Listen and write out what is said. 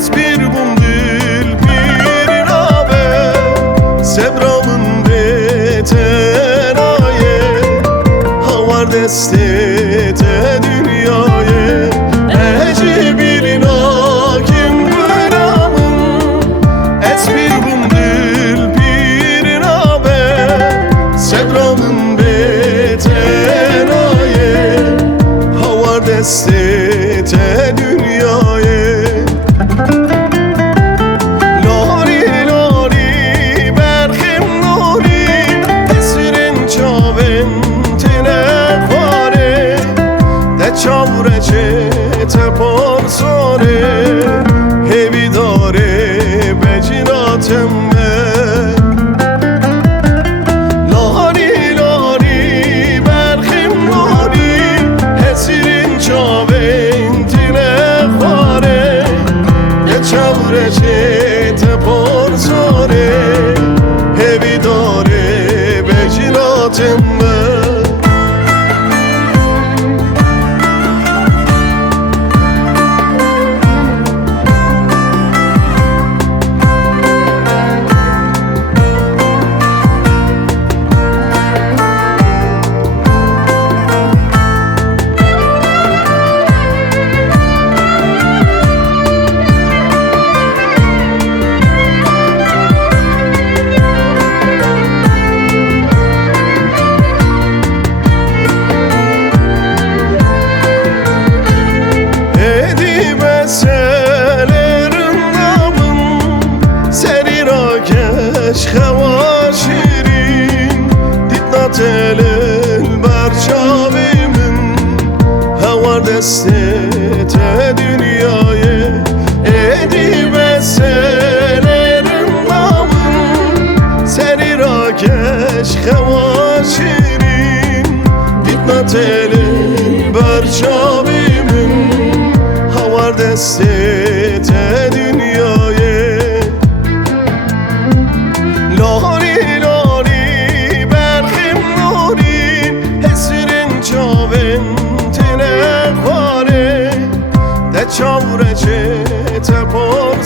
Ez bir bundil bir nabe Sebramın beten aye Havar destete dünyaya Eci bir nakim gıramın Ez bir bundil bir nabe Sebramın beten aye Havar destete dünyaya چاوره تپار ساره هیوی داره به جیناتم لاری لاری برخیم لاری حسیرین چاوین تینه خواره چاوره تپار ساره هیوی داره به جیناتم خوا شیرین دیدنا تلل بر چاویمن هوار دستت dünyaya edi beselerin namın seni rakeş خوا şirin دیدنا تلل بر چاویمن هوار دستت dünyaya لاری لاری برخیم لاری حسیرین چاوین تینه خواره ده چاوره چه تپار